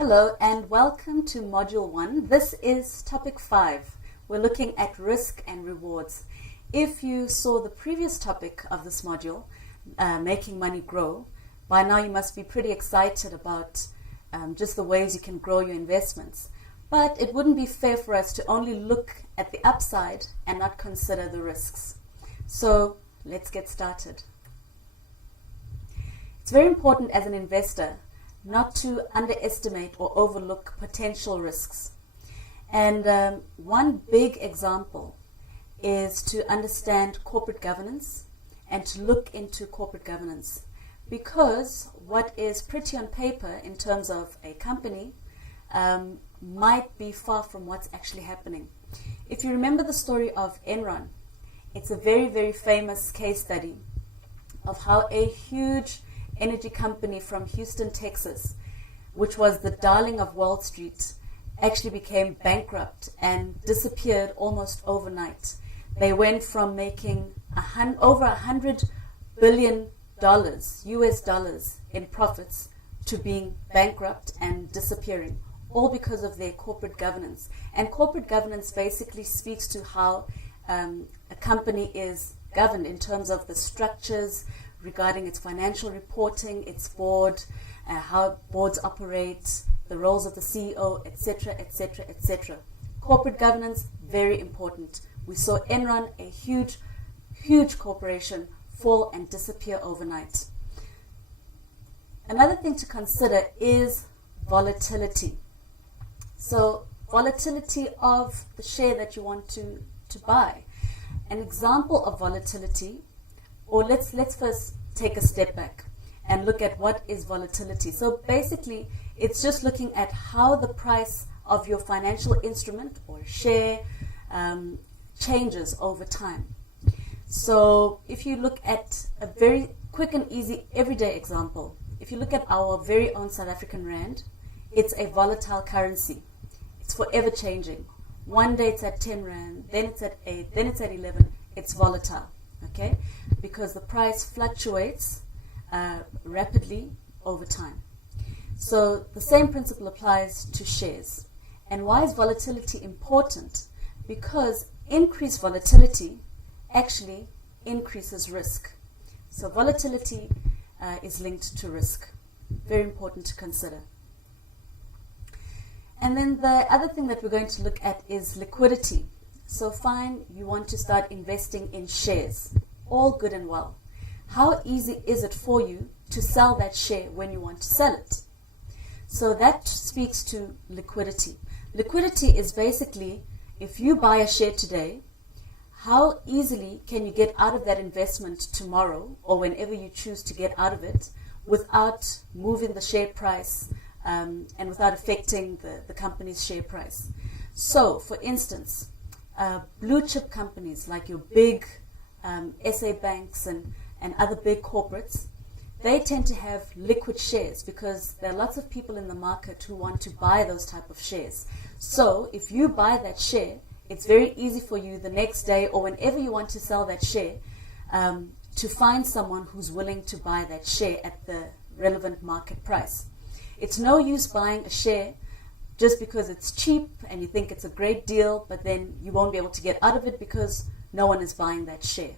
Hello and welcome to Module 1. This is Topic 5. We're looking at risk and rewards. If you saw the previous topic of this module, Making Money Grow, by now you must be pretty excited about just the ways you can grow your investments. But it wouldn't be fair for us to only look at the upside and not consider the risks. So let's get started. It's very important as an investor not to underestimate or overlook potential risks. And one big example is to understand corporate governance and to look into corporate governance, because what is pretty on paper in terms of a company might be far from what's actually happening. If you remember the story of Enron, it's a very, very famous case study of how a huge energy company from Houston, Texas, which was the darling of Wall Street, actually became bankrupt and disappeared almost overnight. They went from making over $100 billion US dollars in profits to being bankrupt and disappearing, all because of their corporate governance. And corporate governance basically speaks to how a company is governed in terms of the structures regarding its financial reporting, its board, how boards operate, the roles of the CEO, etc., etc., etc. Corporate governance, very important. We saw Enron, a huge, huge corporation, fall and disappear overnight. Another thing to consider is volatility. So volatility of the share that you want to buy. An example of volatility, or let's first take a step back and look at what is volatility. So basically, it's just looking at how the price of your financial instrument or share changes over time. So if you look at a very quick and easy everyday example, if you look at our very own South African rand, it's a volatile currency. It's forever changing. One day it's at 10 rand, then it's at 8, then it's at 11. It's volatile, okay? Because the price fluctuates rapidly over time. So the same principle applies to shares. And why is volatility important? Because increased volatility actually increases risk. So volatility is linked to risk. Very important to consider. And then the other thing that we're going to look at is liquidity. So fine, you want to start investing in shares. All good and well. How easy is it for you to sell that share when you want to sell it? So that speaks to liquidity. Liquidity is basically, if you buy a share today, how easily can you get out of that investment tomorrow or whenever you choose to get out of it without moving the share price and without affecting the company's share price. So, for instance, blue chip companies like your big SA banks and other big corporates, they tend to have liquid shares because there are lots of people in the market who want to buy those type of shares. So if you buy that share, it's very easy for you the next day or whenever you want to sell that share to find someone who's willing to buy that share at the relevant market price. It's no use buying a share just because it's cheap and you think it's a great deal, but then you won't be able to get out of it because no one is buying that share.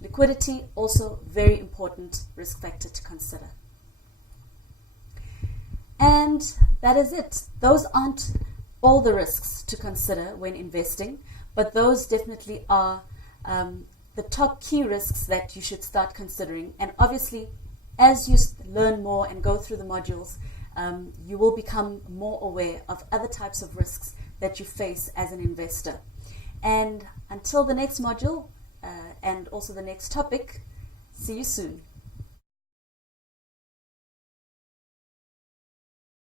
Liquidity, also very important risk factor to consider. And that is it. Those aren't all the risks to consider when investing, but those definitely are the top key risks that you should start considering. And obviously, as you learn more and go through the modules, you will become more aware of other types of risks that you face as an investor. And until the next module, and also the next topic, see you soon.